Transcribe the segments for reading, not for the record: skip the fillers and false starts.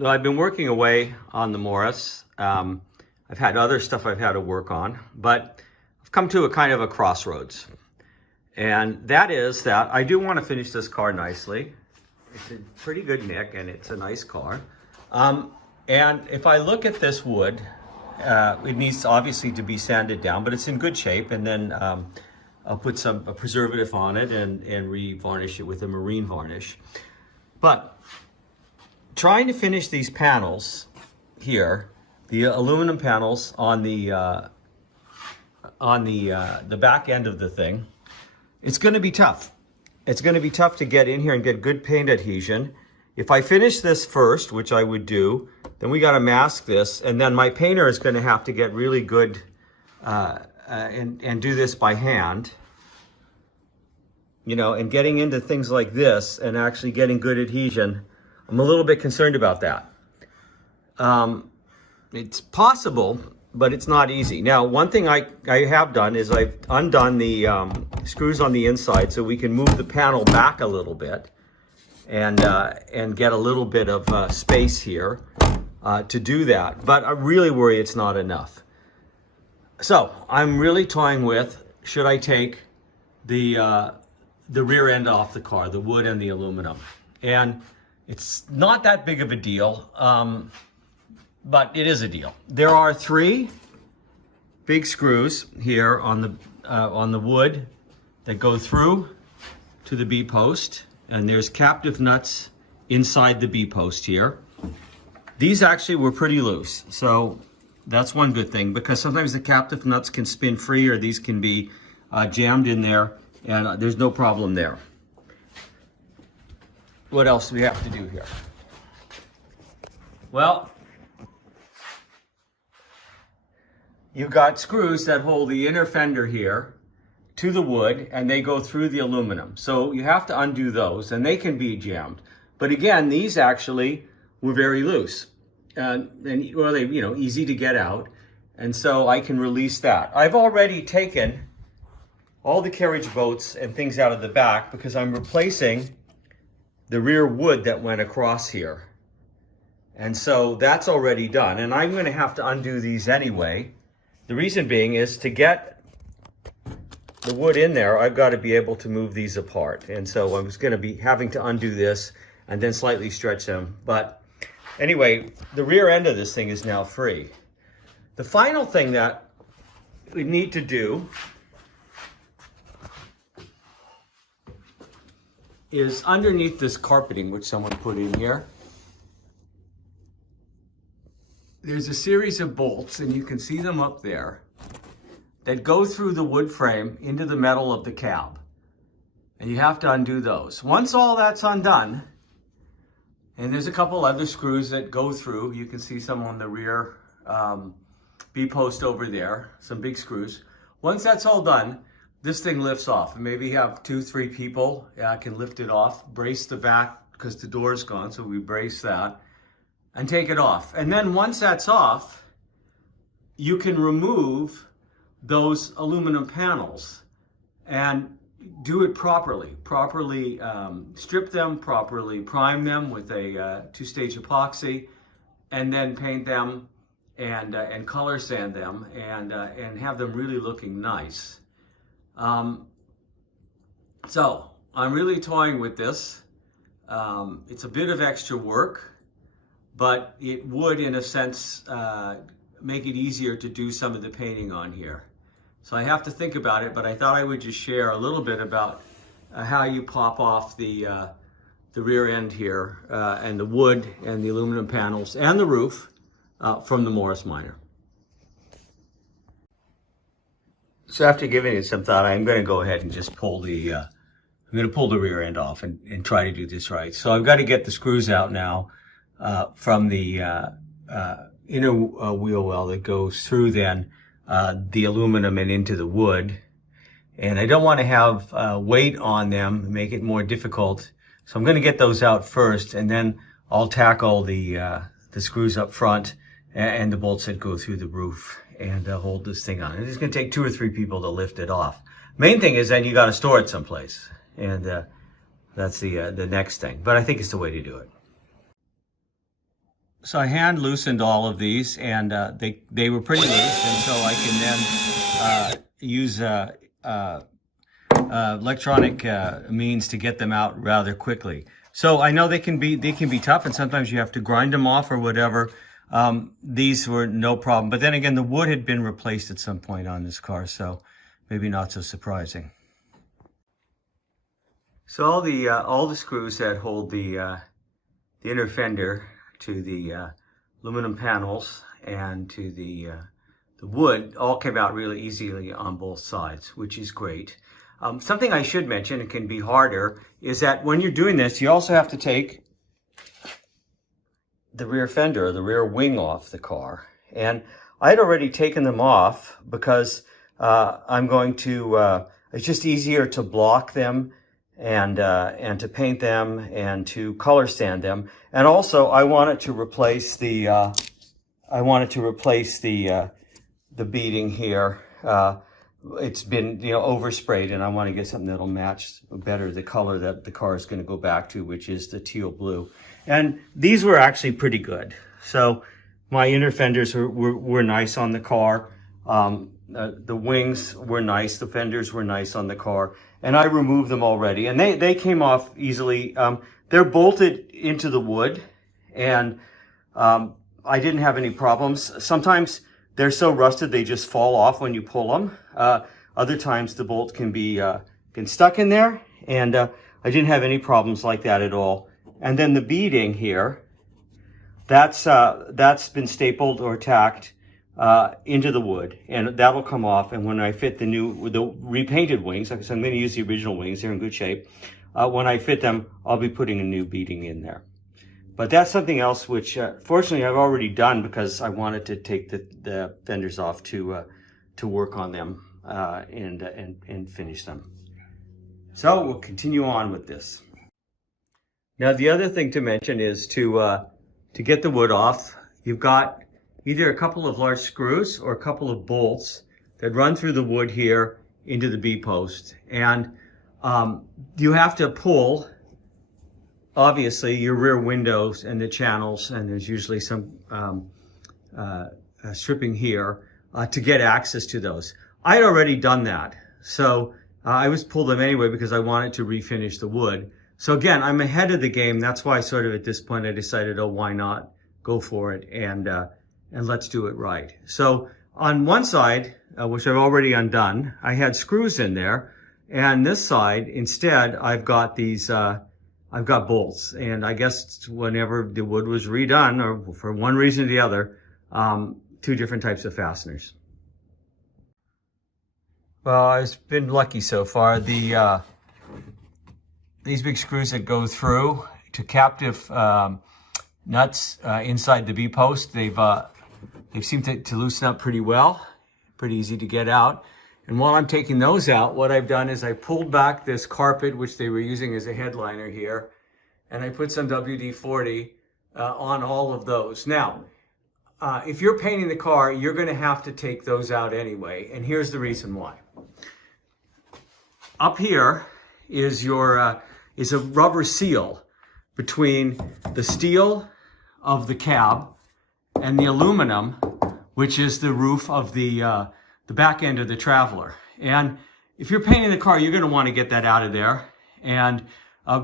Well, I've been working away on the Morris. I've had other stuff I've had to work on, but I've come to a kind of a crossroads. And that is that I do want to finish this car nicely. It's in pretty good nick and it's a nice car. And if I look at this wood, it needs obviously to be sanded down, but it's in good shape. And then I'll put a preservative on it and re-varnish it with a marine varnish. But trying to finish these panels here, the aluminum panels on the back end of the thing, it's going to be tough. It's going to be tough to get in here and get good paint adhesion. If I finish this first, which I would do, then we got to mask this, and then my painter is going to have to get really good and do this by hand. You know, and getting into things like this and actually getting good adhesion, I'm a little bit concerned about that. It's possible, but it's not easy. Now, one thing I have done is I've undone the screws on the inside so we can move the panel back a little bit and get a little bit of space here to do that. But I really worry it's not enough. So I'm really toying with, should I take the rear end off the car, the wood and the aluminum? And it's not that big of a deal, but it is a deal. There are 3 big screws here on the wood that go through to the B-post, and there's captive nuts inside the B-post here. These actually were pretty loose, so that's one good thing, because sometimes the captive nuts can spin free or these can be jammed in there, and there's no problem there. What else do we have to do here? Well, you've got screws that hold the inner fender here to the wood, and they go through the aluminum. So you have to undo those, and they can be jammed. But again, these actually were very loose, and well, they easy to get out, and so I can release that. I've already taken all the carriage bolts and things out of the back because I'm replacing the rear wood that went across here. And so that's already done. And I'm going to have to undo these anyway. The reason being is to get the wood in there, I've got to be able to move these apart. And so I was going to be having to undo this and then slightly stretch them. But anyway, the rear end of this thing is now free. The final thing that we need to do is underneath this carpeting, which someone put in here, there's a series of bolts, and you can see them up there, that go through the wood frame into the metal of the cab. And you have to undo those. Once all that's undone, and there's a couple other screws that go through, you can see some on the rear B-post over there, some big screws. Once that's all done, this thing lifts off, and maybe you have 2-3 people can lift it off, brace the back because the door's gone, so we brace that, and take it off. And then once that's off, you can remove those aluminum panels and do it properly. Strip them, properly prime them with a 2-stage epoxy, and then paint them and color sand them and have them really looking nice. So I'm really toying with this. It's a bit of extra work, but it would, in a sense, make it easier to do some of the painting on here. So I have to think about it, but I thought I would just share a little bit about how you pop off the rear end here, and the wood and the aluminum panels and the roof from the Morris Minor. So after giving it some thought, I'm going to go ahead and just pull the rear end off and try to do this right. So I've got to get the screws out now from the inner wheel well that goes through then the aluminum and into the wood. And I don't want to have weight on them, make it more difficult. So I'm going to get those out first, and then I'll tackle the screws up front and the bolts that go through the roof and hold this thing on. It's going to take 2 or 3 people to lift it off. Main thing is then you got to store it someplace, and that's the next thing. But I think it's the way to do it. So I hand loosened all of these, and they were pretty loose, and so I can then use electronic means to get them out rather quickly. So I know they can be tough, and sometimes you have to grind them off or whatever. These were no problem, but then again, the wood had been replaced at some point on this car, so maybe not so surprising. So all the screws that hold the inner fender to the aluminum panels and to the wood all came out really easily on both sides, which is great. Something I should mention, it can be harder, is that when you're doing this, you also have to take the rear fender, the rear wing off the car. And I had already taken them off because I'm going to, it's just easier to block them and to paint them and to color sand them. And also I wanted to replace the, the beading here. It's been, oversprayed, and I want to get something that'll match better the color that the car is going to go back to, which is the teal blue. And these were actually pretty good. So my inner fenders were nice on the car. The wings were nice. The fenders were nice on the car. And I removed them already. And they came off easily. They're bolted into the wood. And I didn't have any problems. Sometimes they're so rusted they just fall off when you pull them. Other times the bolt can be stuck in there. And I didn't have any problems like that at all. And then the beading here, that's been stapled or tacked into the wood, and that'll come off. And when I fit the repainted wings, because I'm going to use the original wings, they're in good shape. When I fit them, I'll be putting a new beading in there. But that's something else which, fortunately, I've already done because I wanted to take the fenders off to work on them and finish them. So we'll continue on with this. Now, the other thing to mention is to get the wood off, you've got either a couple of large screws or a couple of bolts that run through the wood here into the B-post. And you have to pull, obviously, your rear windows and the channels, and there's usually some stripping here to get access to those. I had already done that, so I always pulled them anyway because I wanted to refinish the wood. So again, I'm ahead of the game. That's why sort of at this point I decided, oh, why not go for it and let's do it right. So on one side, which I've already undone, I had screws in there, and this side instead I've got these I've got bolts. And I guess whenever the wood was redone, or for one reason or the other, two different types of fasteners. Well, I've been lucky so far. These big screws that go through to captive nuts inside the B-post, they've seemed to loosen up pretty well, pretty easy to get out. And while I'm taking those out, what I've done is I pulled back this carpet, which they were using as a headliner here, and I put some WD-40 on all of those. Now, if you're painting the car, you're going to have to take those out anyway, and here's the reason why. Up here is is a rubber seal between the steel of the cab and the aluminum, which is the roof of the back end of the Traveler. And if you're painting the car, you're going to want to get that out of there and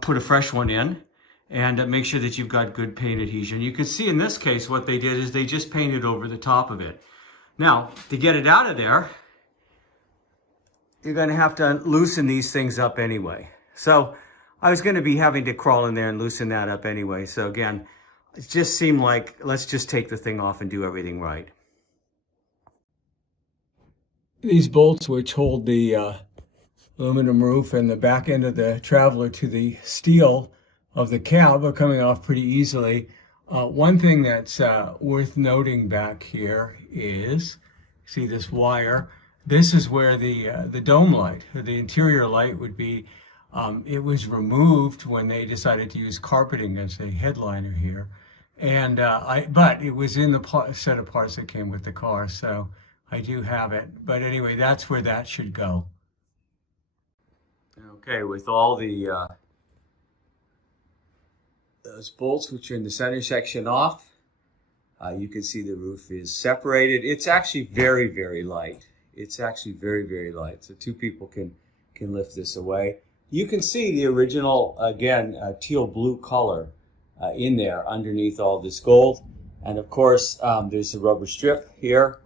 put a fresh one in and make sure that you've got good paint adhesion. You can see in this case what they did is they just painted over the top of it. Now, to get it out of there, you're going to have to loosen these things up anyway. So I was going to be having to crawl in there and loosen that up anyway. So again, it just seemed like, let's just take the thing off and do everything right. These bolts, which hold the aluminum roof and the back end of the Traveler to the steel of the cab, are coming off pretty easily. One thing that's worth noting back here is, see this wire? This is where the dome light, or the interior light would be. It was removed when they decided to use carpeting as a headliner here. And but it was in the set of parts that came with the car, so I do have it. But anyway, that's where that should go. Okay, with all those bolts which are in the center section off, You can see the roof is separated. It's actually very, very light. It's actually very, very light. So two people can lift this away. You can see the original, again, teal blue color in there underneath all this gold. And of course, there's a rubber strip here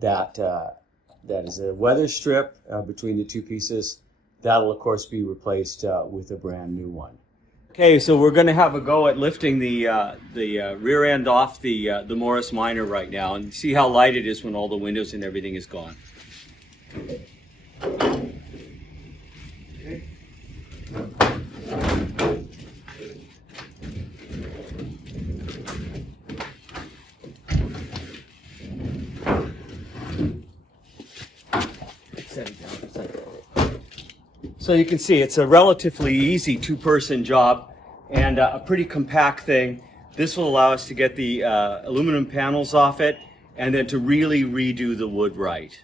that is a weather strip between the two pieces. That'll of course be replaced with a brand new one. Okay, so we're going to have a go at lifting the rear end off the Morris Minor right now, and see how light it is when all the windows and everything is gone. Okay. So you can see it's a relatively easy two-person job and a pretty compact thing. This will allow us to get the aluminum panels off it and then to really redo the wood right.